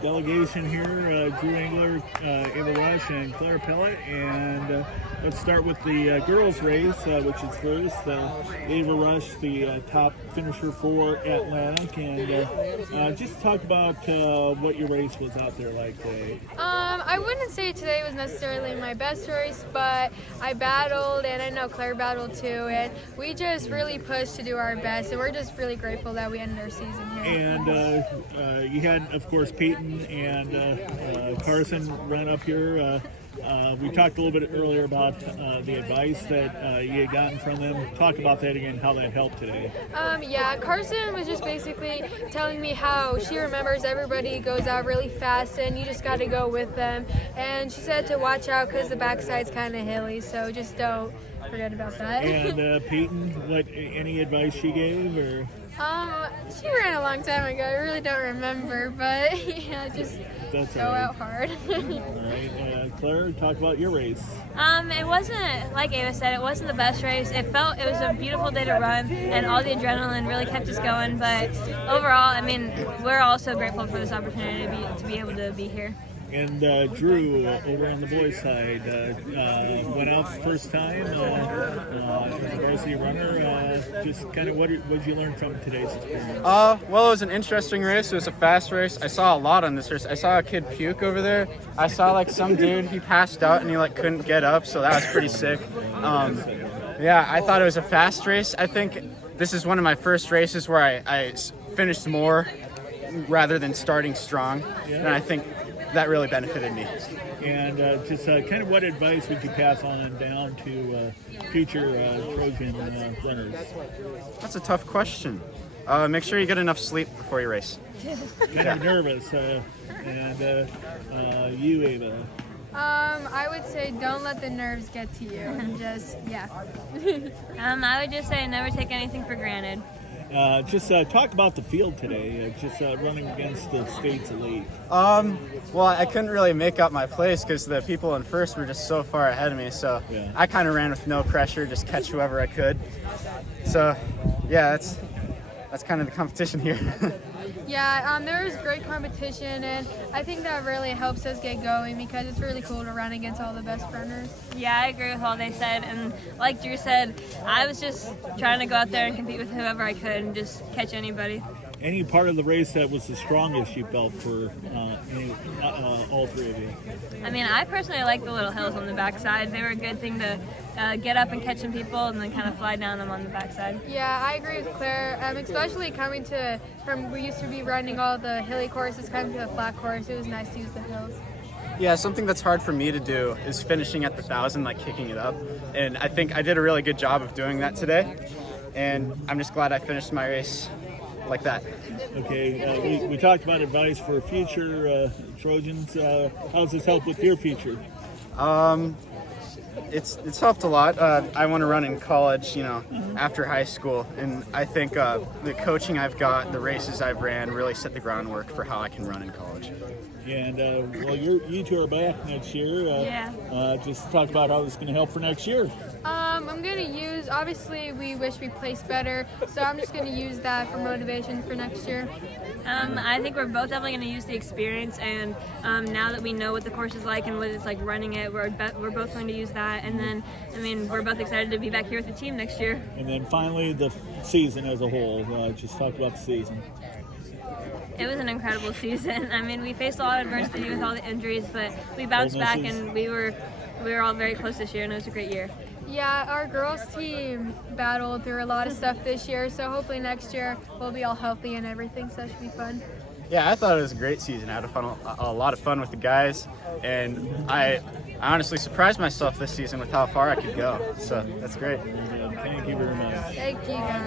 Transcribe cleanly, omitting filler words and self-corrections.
delegation here, Drew Engler, Ava Rush, and Claire Pellett. And let's start with the girls' race, which is first. Ava Rush, the top finisher for Atlantic. And just talk about what your race was out there like today. I wouldn't say today was necessarily my best race, but I battled, and I know Claire battled too, and we just really pushed to do our best, and we're just really grateful that we ended our season here. And you had, of course, Peyton and Carson run up here. We talked a little bit earlier about the advice that you had gotten from them. Talk about that again, how that helped today. Yeah, Carson was just basically telling me how she remembers everybody goes out really fast and you just got to go with them. And she said to watch out because the backside's kind of hilly, so just don't forget about that. And Peyton, any advice she gave? Or? She ran a long time ago. I really don't remember, but yeah, just go out hard. All right, Claire, talk about your race. It wasn't, like Ava said, it wasn't the best race. It was a beautiful day to run, and all the adrenaline really kept us going. But overall, I mean, we're all so grateful for this opportunity to be able to be here. And Drew, over on the boys' side, went out first time as a varsity runner. Just kind of what did you learn from today's experience? Well, it was an interesting race. It was a fast race. I saw a lot on this race. I saw a kid puke over there. I saw some dude, he passed out and he couldn't get up, so that was pretty sick. Yeah, I thought it was a fast race. I think this is one of my first races where I finished more rather than starting strong, and I think that really benefited me. And just kind of what advice would you pass on down to future Trojan runners? That's a tough question. Make sure you get enough sleep before you race. Kind of nervous. And you, Ava? I would say don't let the nerves get to you. Just, yeah. I would just say never take anything for granted. Just talk about the field today, just running against the state's elite. Well, I couldn't really make up my place because the people in first were just so far ahead of me, so yeah. I kind of ran with no pressure, just catch whoever I could. So, yeah, that's kind of the competition here. Yeah, there was great competition, and I think that really helps us get going because it's really cool to run against all the best runners. Yeah, I agree with all they said, and like Drew said, I was just trying to go out there and compete with whoever I could and just catch anybody. Any part of the race that was the strongest you felt for all three of you? I mean, I personally like the little hills on the backside. They were a good thing to get up and catch some people and then kind of fly down them on the backside. Yeah, I agree with Claire, especially coming from we used to be running all the hilly courses, coming to the flat course. It was nice to use the hills. Yeah, something that's hard for me to do is finishing at the 1,000, kicking it up. And I think I did a really good job of doing that today. And I'm just glad I finished my race like that. Okay, we talked about advice for future Trojans. How does this help with your future? It's helped a lot. I want to run in college, after high school, and I think the coaching I've got, the races I've ran, really set the groundwork for how I can run in college. And well, you two are back next year. Yeah. Just talk about how this is going to help for next year. I'm going to use, obviously we wish we placed better, so I'm just going to use that for motivation for next year. I think we're both definitely going to use the experience, and now that we know what the course is like and what it's like running it, we're both going to use that. And then, I mean, we're both excited to be back here with the team next year. And then finally, the season as a whole. Just talk about the season. It was an incredible season. I mean, we faced a lot of adversity with all the injuries, but we bounced back, and we were all very close this year, and it was a great year. Yeah, our girls team battled through a lot of stuff this year, so hopefully next year we'll be all healthy and everything, so that should be fun. Yeah, I thought it was a great season. I had a lot of fun with the guys, and I honestly surprised myself this season with how far I could go, so that's great. Thank you very much. Thank you, guys.